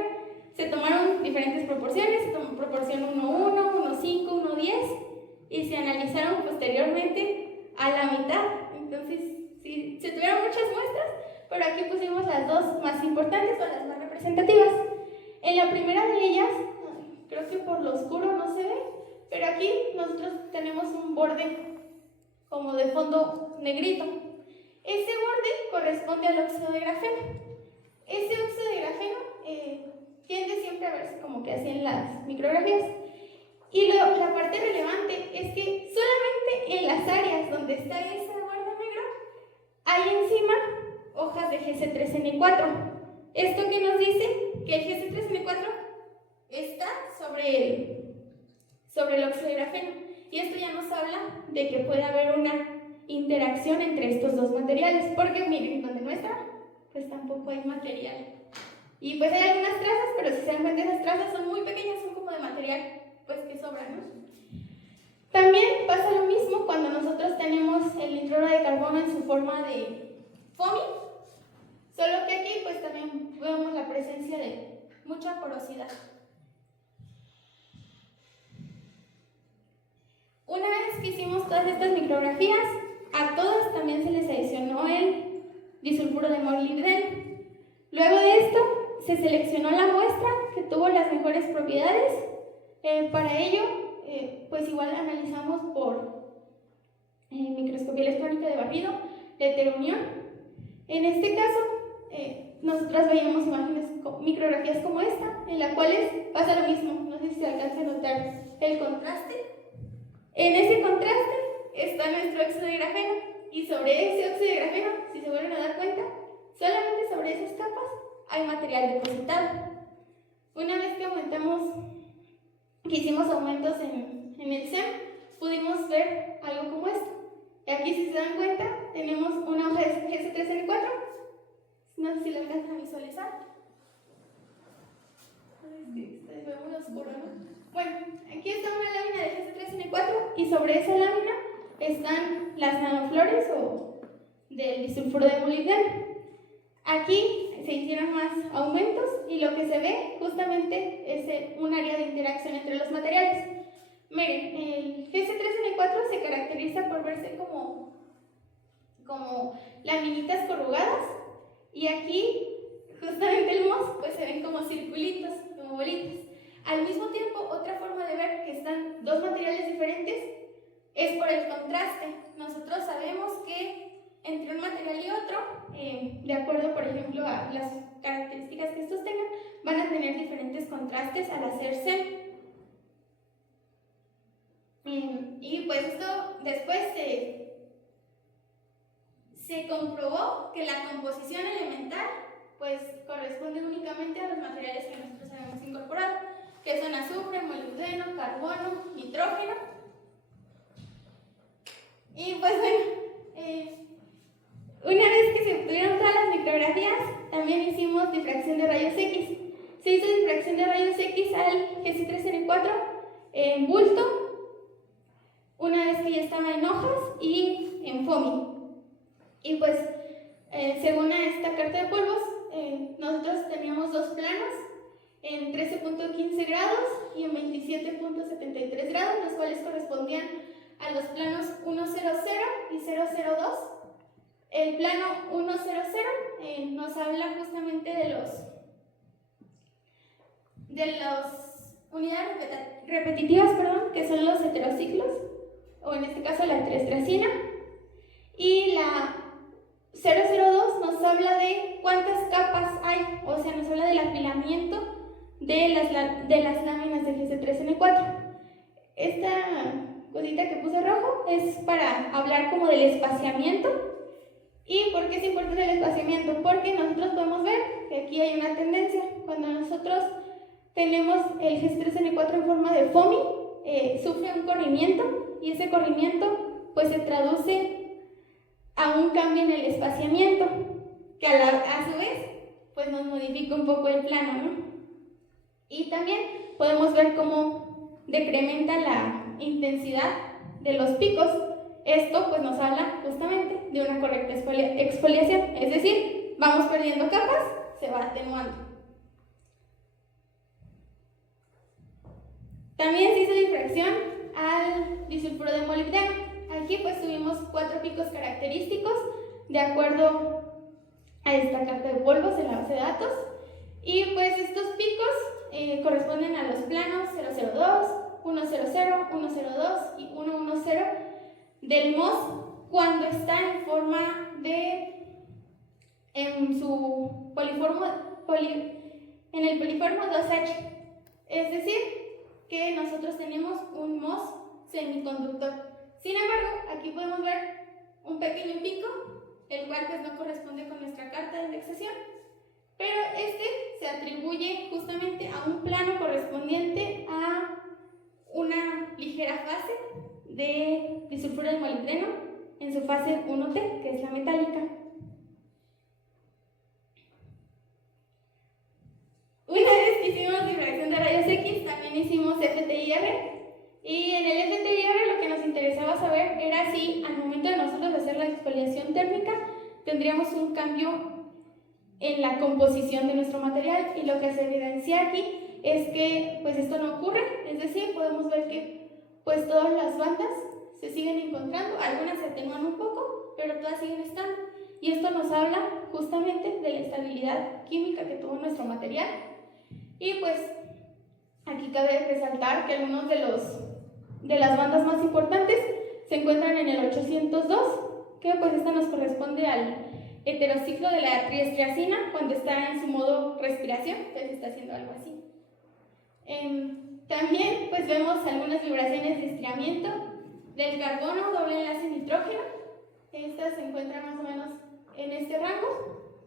Se tomaron diferentes proporciones, se tomó proporción 1,1, 1,5, 1,10 y se analizaron posteriormente a la mitad. Entonces, sí, se tuvieron muchas muestras, pero aquí pusimos las dos más importantes o las más representativas. En la primera de ellas, creo que por lo oscuro no se ve, pero aquí nosotros tenemos un borde como de fondo negrito. Ese borde corresponde al óxido de grafeno. Ese óxido de grafeno tiende siempre a verse como que así en las micrografías. Y la parte relevante es que solamente en las áreas donde está ese borde negro hay encima hojas de Gc3N4. ¿Esto qué nos dice? Que el Gc3N4 está sobre el óxido de grafeno. Y esto ya nos habla de que puede haber una interacción entre estos dos materiales, porque miren, donde no está, pues tampoco hay material. Y pues hay algunas trazas, pero si se dan cuenta, esas trazas son muy pequeñas, son como de material pues que sobra, ¿no? También pasa lo mismo cuando nosotros tenemos el nitruro de carbono en su forma de foamy, solo que aquí pues también vemos la presencia de mucha porosidad. Una vez que hicimos todas estas micrografías, a todas también se les adicionó el disulfuro de molibdeno. Luego de esto, se seleccionó la muestra que tuvo las mejores propiedades. Para ello, pues igual analizamos por microscopía electrónica de barrido la heterounión. En este caso, nosotras veíamos imágenes, micrografías como esta, en las cuales pasa lo mismo. No sé si se alcanza a notar el contraste. En ese contraste está nuestro óxido de grafeno, y sobre ese óxido de grafeno, si se vuelven a dar cuenta, solamente sobre esas capas hay material depositado. Una vez que hicimos aumentos en el SEM, pudimos ver algo como esto. Y aquí, si se dan cuenta, tenemos una hoja de Gc3N4. No sé si lo alcanzan a visualizar. Se ve muy oscuro, ¿no? Bueno, aquí está una lámina de Gc3N4 y sobre esa lámina están las nanoflores o del disulfuro de molibdeno. Aquí se hicieron más aumentos y lo que se ve justamente es un área de interacción entre los materiales. Miren, el GC3N4 se caracteriza por verse como laminitas corrugadas, y aquí justamente el MOS pues se ven como circulitos, como bolitas. Al mismo tiempo, otra forma de ver que están dos materiales diferentes es por el contraste. Nosotros sabemos que entre un material y otro, de acuerdo por ejemplo a las características que estos tengan, van a tener diferentes contrastes al hacerse. Y pues esto después se comprobó que la composición elemental pues corresponde únicamente a los materiales que nosotros habíamos incorporado, que son azufre, molibdeno, carbono, nitrógeno. Y pues bueno, una vez que se obtuvieron todas las micrografías, también hicimos difracción de rayos X. Se hizo difracción de rayos X al GC3N4 en bulto, una vez que ya estaba en hojas y en FOMI. Y pues, según esta carta de polvos, nosotros teníamos dos planos en 13.15 grados y en 27.73 grados, los cuales correspondían a los planos 100 y 002. El plano 100 nos habla justamente de las unidades repetitivas, que son los heterociclos, o en este caso la heteroestracina, y la 002 nos habla de cuántas capas hay, o sea, nos habla del apilamiento de las láminas del GC3N4. Esta cosita que puse rojo es para hablar como del espaciamiento. ¿Y por qué es importante el espaciamiento? Porque nosotros podemos ver que aquí hay una tendencia. Cuando nosotros tenemos el GC3N4 en forma de FOMI, sufre un corrimiento, y ese corrimiento pues se traduce a un cambio en el espaciamiento, que a su vez pues nos modifica un poco el plano, ¿no? Y también podemos ver cómo decrementa la intensidad de los picos. Esto pues nos habla justamente de una correcta exfoliación, es decir, vamos perdiendo capas, se va atenuando. También se hizo difracción al disulfuro de molibdeno. Aquí pues tuvimos 4 picos característicos de acuerdo a esta carta de polvos en la base de datos, y pues estos picos corresponden a los planos 002, 100, 102 y 110 del MOS cuando está en forma en su en el poliformo 2H, es decir, que nosotros tenemos un MOS semiconductor. Sin embargo, aquí podemos ver un pequeño pico, el cual pues no corresponde con nuestra carta de indexación, pero este se atribuye justamente a un plano correspondiente a una ligera fase de disulfuro de molibdeno en su fase 1T, que es la metálica. Una vez que hicimos difracción de rayos X, también hicimos FTIR. Y en el FTIR lo que nos interesaba saber era si al momento de nosotros hacer la exfoliación térmica tendríamos un cambio en la composición de nuestro material, y lo que se evidencia aquí es que pues esto no ocurre, es decir, podemos ver que pues todas las bandas se siguen encontrando, algunas se atenúan un poco, pero todas siguen estando, y esto nos habla justamente de la estabilidad química que tuvo nuestro material. Y pues aquí cabe resaltar que algunos de las bandas más importantes se encuentran en el 802, que pues esta nos corresponde al heterociclo de la triestriacina cuando está en su modo respiración, entonces está haciendo algo así. También pues vemos algunas vibraciones de estiramiento del carbono doble enlace nitrógeno. Estas se encuentran más o menos en este rango.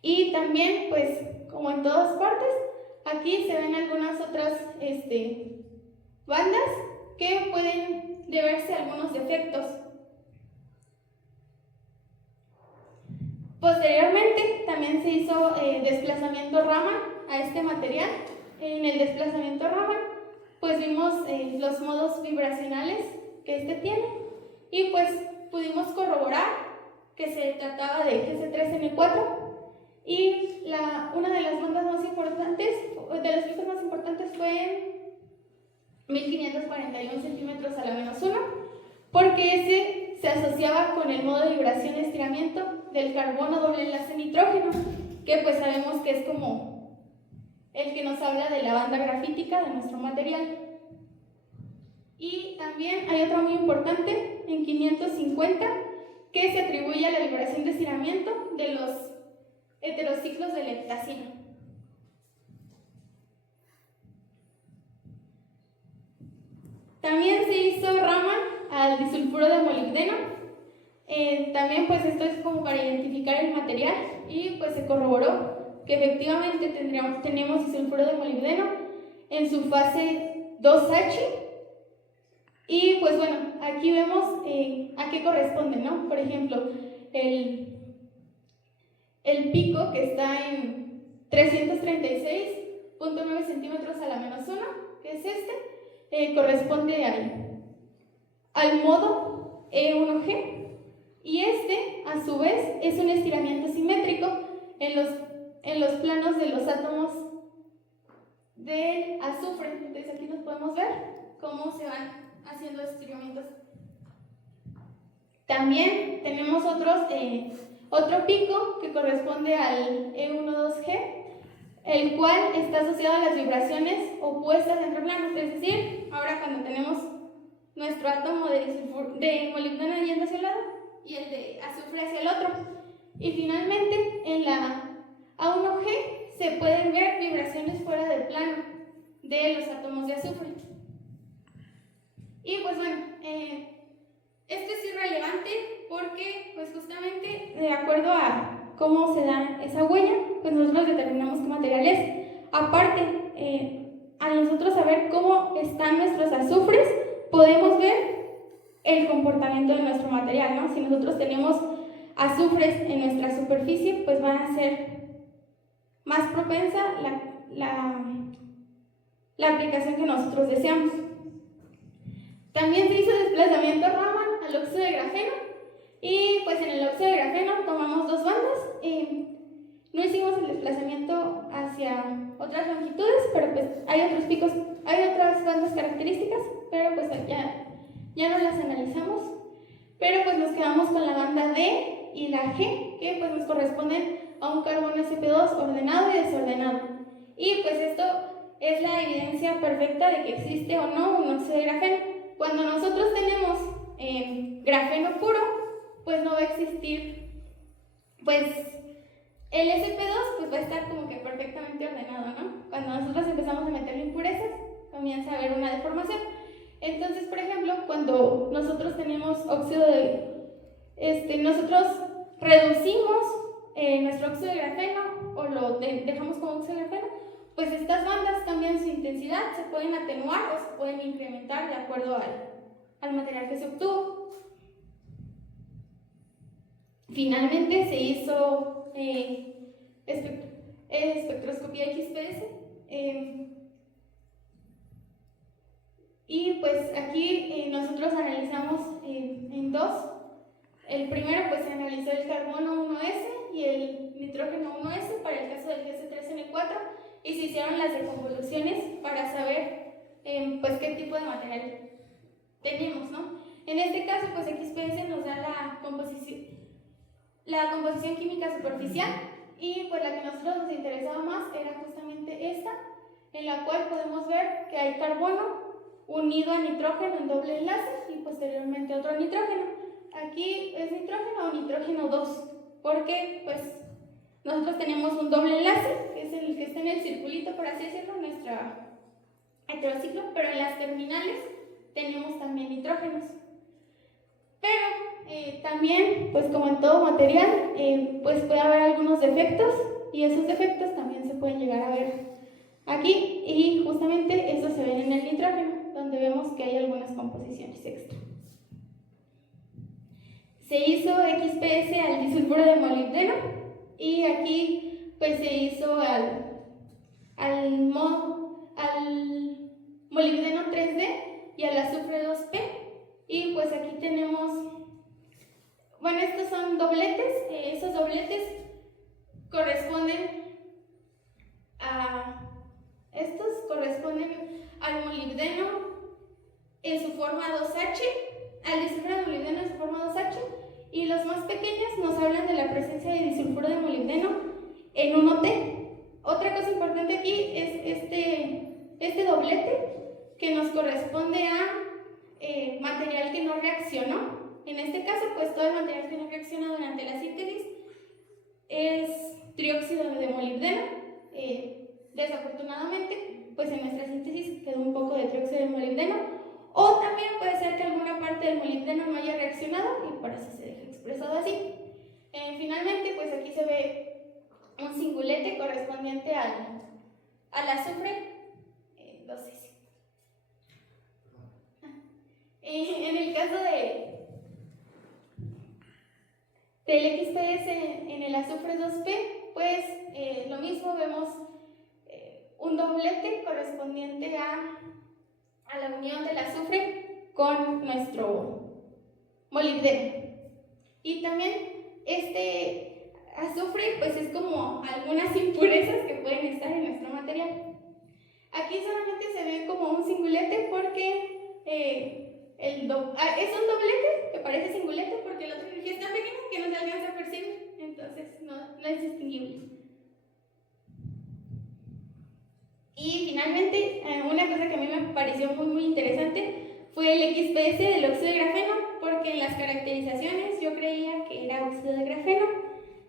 Y también pues como en todas partes, aquí se ven algunas otras bandas que pueden deberse a algunos defectos. Posteriormente también se hizo desplazamiento Raman a este material. En el desplazamiento Raman pues vimos los modos vibracionales que este tiene, y pues pudimos corroborar que se trataba de GC3N4, y una de las bandas más importantes, de los picos más importantes fue en 1541 centímetros a la -1, porque ese se asociaba con el modo de vibración y estiramiento del carbono doble enlace nitrógeno, que pues sabemos que es como el que nos habla de la banda grafítica de nuestro material. Y también hay otro muy importante, en 550, que se atribuye a la vibración de estiramiento de los heterociclos de leptacina. También se hizo Raman al disulfuro de molibdeno. También pues esto es como para identificar el material y pues se corroboró que efectivamente tenemos disulfuro de molibdeno en su fase 2H. Y pues bueno, aquí vemos a qué corresponde, ¿no? Por ejemplo, el pico que está en 336.9 centímetros a la -1, que es corresponde al modo E1G, y a su vez es un estiramiento simétrico en los planos de los átomos del azufre. Entonces aquí nos podemos ver cómo se van haciendo estiramientos. También tenemos otro pico que corresponde al E12G, el cual está asociado a las vibraciones opuestas entre planos, es decir, ahora cuando tenemos nuestro átomo de molibdeno yendo hacia un lado y el de azufre hacia el otro. Y finalmente en la A1G se pueden ver vibraciones fuera del plano de los átomos de azufre. Y pues bueno, esto es irrelevante porque pues justamente de acuerdo a cómo se da esa huella, pues nosotros determinamos qué material es. Aparte, al nosotros saber cómo están nuestros azufres, podemos ver el comportamiento de nuestro material, ¿no? Si nosotros tenemos azufres en nuestra superficie, pues van a ser más propensa la aplicación que nosotros deseamos. También se hizo desplazamiento Raman al óxido de grafeno, y pues en el óxido de grafeno tomamos dos bandas. No hicimos el desplazamiento hacia otras longitudes, pero pues hay otros picos, hay otras bandas características, pero pues ya no las analizamos. Pero pues nos quedamos con la banda D y la G, que pues nos corresponden a un carbono sp2 ordenado y desordenado. Y pues esto es la evidencia perfecta de que existe o no un óxido de grafeno. Cuando nosotros tenemos grafeno puro, pues no va a existir, pues el sp2 pues va a estar como que perfectamente ordenado, ¿no? Cuando nosotros empezamos a meterle impurezas, comienza a haber una deformación. Entonces, por ejemplo, cuando nosotros tenemos óxido de... nosotros reducimos nuestro óxido de grafeno o lo dejamos como óxido de grafeno, pues estas bandas cambian su intensidad, se pueden atenuar o se pueden incrementar de acuerdo al material que se obtuvo. Finalmente se hizo espectroscopía XPS, y pues aquí nosotros analizamos en dos. El primero pues se analizó el carbono 1S y el nitrógeno 1S para el caso del GC3N4, y se hicieron las deconvoluciones para saber pues qué tipo de material tenemos, ¿no? En este caso pues XPS nos da la composición química superficial, y pues la que a nosotros nos interesaba más era justamente esta, en la cual podemos ver que hay carbono unido a nitrógeno en doble enlace y posteriormente otro nitrógeno. Aquí es nitrógeno o nitrógeno 2, porque pues nosotros tenemos un doble enlace, que es el que está en el circulito, por así decirlo, nuestra heterociclo, pero en las terminales tenemos también nitrógenos. Pero también, pues como en todo material, pues puede haber algunos defectos, y esos defectos también se pueden llegar a ver aquí, y justamente eso se ve en el nitrógeno, donde vemos que hay algunas composiciones extra. Se hizo XPS al disulfuro de molibdeno, y aquí pues se hizo al molibdeno 3D y al azufre 2P, y pues aquí tenemos, bueno, estos son dobletes. Esos dobletes corresponden al molibdeno en su forma 2H, al disulfuro de molibdeno en su forma 2H, y los más pequeños nos hablan de la presencia de disulfuro de molibdeno en 1T. Otra cosa importante aquí es este doblete que nos corresponde a material que no reaccionó. En este caso, pues todo el material que no reacciona durante la síntesis es trióxido de molibdeno. Desafortunadamente, pues en nuestra síntesis quedó un poco de trióxido de molibdeno, o también puede ser que alguna parte del molibdeno no haya reaccionado y por eso se deja expresado así. Finalmente, pues aquí se ve un singulete correspondiente al azufre 2S. En el caso del XPS en el azufre 2P, pues lo mismo, vemos un doblete correspondiente a la unión del azufre con nuestro molibdeno. Y también este azufre pues es como algunas impurezas que pueden estar en nuestro material. Aquí solamente se ve como un singulete porque es un doblete que parece singulete porque la otra energía es tan pequeña que no se alcanza a percibir, entonces no es distinguible. Y finalmente, una cosa que a mí me pareció muy interesante fue el XPS del óxido de grafeno, porque en las caracterizaciones yo creía que era óxido de grafeno,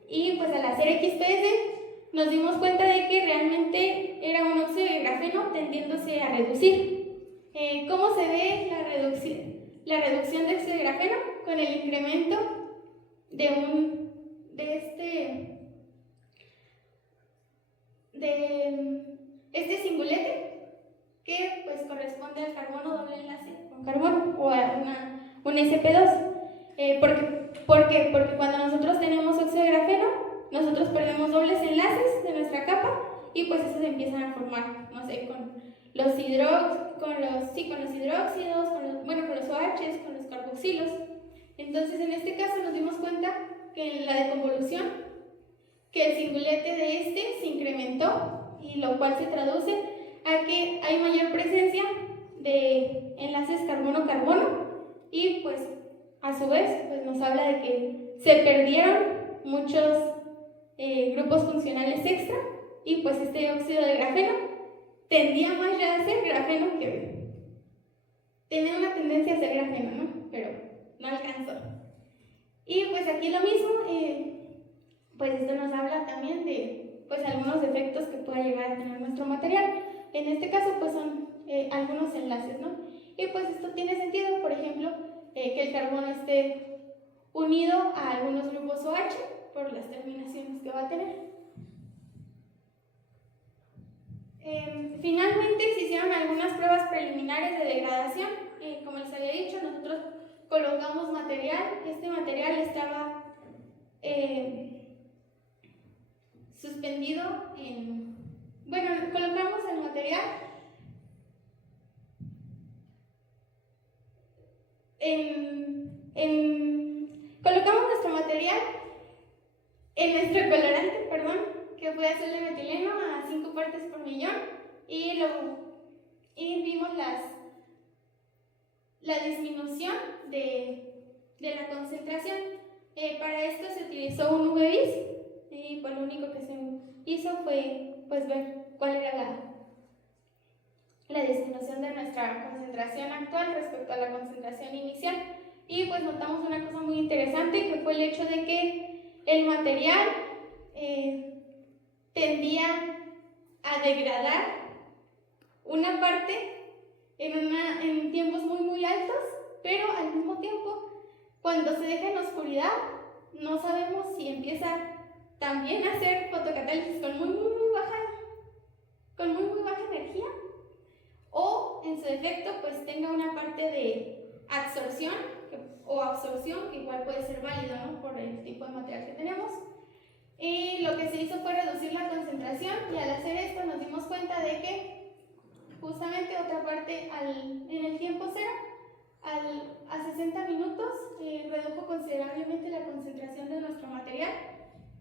y pues al hacer XPS nos dimos cuenta de que realmente era un óxido de grafeno tendiéndose a reducir. ¿Cómo se ve la reducción de óxido de grafeno? Con el incremento de este singulete, que pues corresponde al carbono doble enlace con carbono, o a un sp2. ¿Por qué? Porque cuando nosotros tenemos óxido de grafeno, nosotros perdemos dobles enlaces de nuestra capa y pues esos empiezan a formar, no sé, con los hidróxidos, con los OHs, con los carboxilos. Entonces en este caso nos dimos cuenta que en la deconvolución, que el singulete de este se incrementó, y lo cual se traduce a que hay mayor presencia de enlaces carbono-carbono, y pues a su vez pues nos habla de que se perdieron muchos grupos funcionales extra, y pues este óxido de grafeno tendía más ya a ser grafeno que tenía una tendencia a ser grafeno, ¿no? Pero no alcanzó. Y pues aquí lo mismo, pues esto nos habla también de pues algunos efectos que pueda llegar a tener nuestro material. En este caso pues son algunos enlaces, ¿no? Y pues esto tiene sentido, por ejemplo, que el carbono esté unido a algunos grupos OH por las terminaciones que va a tener. Finalmente se hicieron algunas pruebas preliminares de degradación. Como les había dicho, nosotros colocamos material. Este material estaba suspendido colocamos el material colocamos nuestro material en nuestro colorante, que fue azul de metileno a 5 partes por millón, y vimos la disminución de la concentración. Para esto se utilizó un UV-Vis, y pues lo único que se hizo fue pues ver cuál era la disminución de nuestra concentración actual respecto a la concentración inicial, y pues notamos una cosa muy interesante, que fue el hecho de que el material tendía a degradar una parte en tiempos muy altos, pero al mismo tiempo, cuando se deja en oscuridad, no sabemos si empieza también a hacer fotocatálisis con muy baja energía, o en su defecto pues tenga una parte de absorción o absorción, que igual puede ser válido, ¿no?, por el tipo de material que tenemos. Y lo que se hizo fue reducir la concentración, y al hacer esto nos dimos cuenta de que justamente otra parte en el tiempo cero, a 60 minutos, redujo considerablemente la concentración de nuestro material,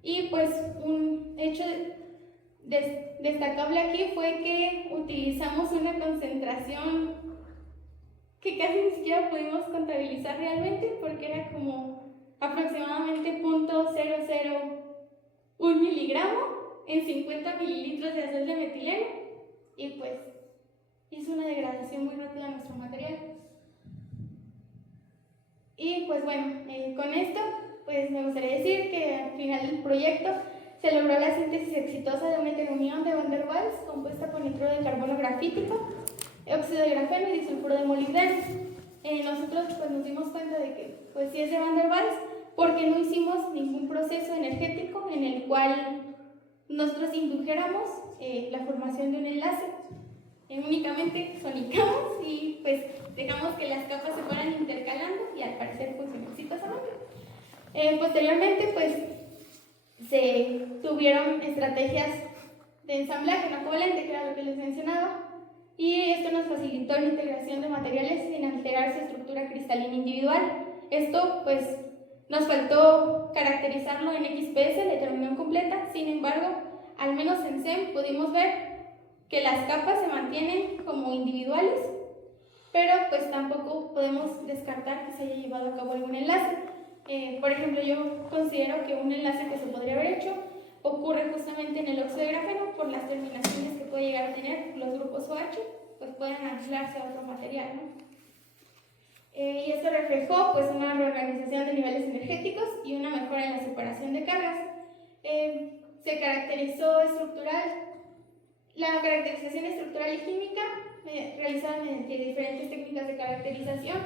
y pues un destacable aquí fue que utilizamos una concentración que casi ni siquiera pudimos contabilizar realmente, porque era como aproximadamente 0.001 miligramo en 50 mililitros de azul de metileno, y pues hizo una degradación muy rápida de nuestro material. Y pues bueno, con esto pues me gustaría decir que al final del proyecto se logró la síntesis exitosa de una heteronión de Van der Waals compuesta por nitro de carbono grafítico, óxido de grafeno y disulfuro de molibdeno. Nosotros pues nos dimos cuenta de que pues sí es de Van der Waals, porque no hicimos ningún proceso energético en el cual nosotros indujéramos la formación de un enlace. Únicamente sonicamos y pues dejamos que las capas se fueran intercalando, y al parecer funcionó exitosamente. Posteriormente pues se tuvieron estrategias de ensamblaje no covalente, que era lo que les mencionaba, y esto nos facilitó la integración de materiales sin alterar su estructura cristalina individual. Esto pues nos faltó caracterizarlo en XPS, la heteronión completa. Sin embargo, al menos en SEM pudimos ver que las capas se mantienen como individuales, pero pues tampoco podemos descartar que se haya llevado a cabo algún enlace. Por ejemplo, yo considero que un enlace que se podría haber hecho ocurre justamente en el óxido de grafeno por las terminaciones que puede llegar a tener los grupos OH, pues pueden anclarse a otro material, ¿no? Y esto reflejó pues una reorganización de niveles energéticos y una mejora en la separación de cargas. Se caracterizó la caracterización estructural y química realizada mediante diferentes técnicas de caracterización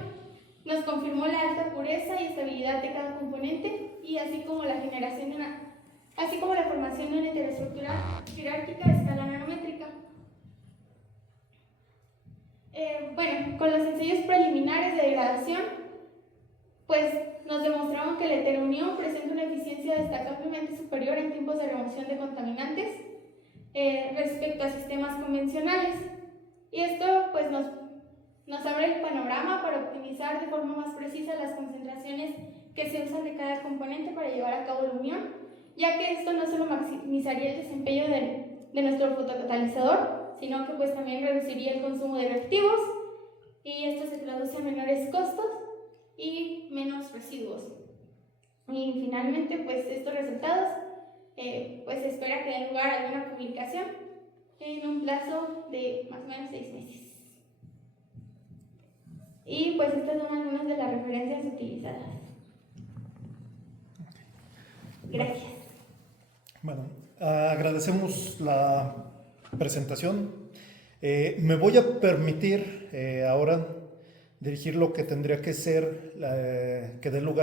nos confirmó la alta pureza y estabilidad de cada componente, y así como la formación de una heteroestructura jerárquica a escala nanométrica. Bueno, con los ensayos preliminares de degradación, pues nos demostraron que la heteronión presenta una eficiencia destacablemente superior en tiempos de remoción de contaminantes respecto a sistemas convencionales, y esto pues nos abre el panorama para optimizar de forma más precisa las concentraciones que se usan de cada componente para llevar a cabo la unión, ya que esto no solo maximizaría el desempeño de nuestro fotocatalizador, sino que pues también reduciría el consumo de reactivos, y esto se traduce en menores costos y menos residuos. Y finalmente pues estos resultados pues se espera que den lugar a alguna publicación en un plazo de más o menos 6 meses. Y pues estas son algunas de las referencias utilizadas. Gracias. Bueno, agradecemos la presentación. Me voy a permitir ahora dirigir lo que tendría que ser, que dé lugar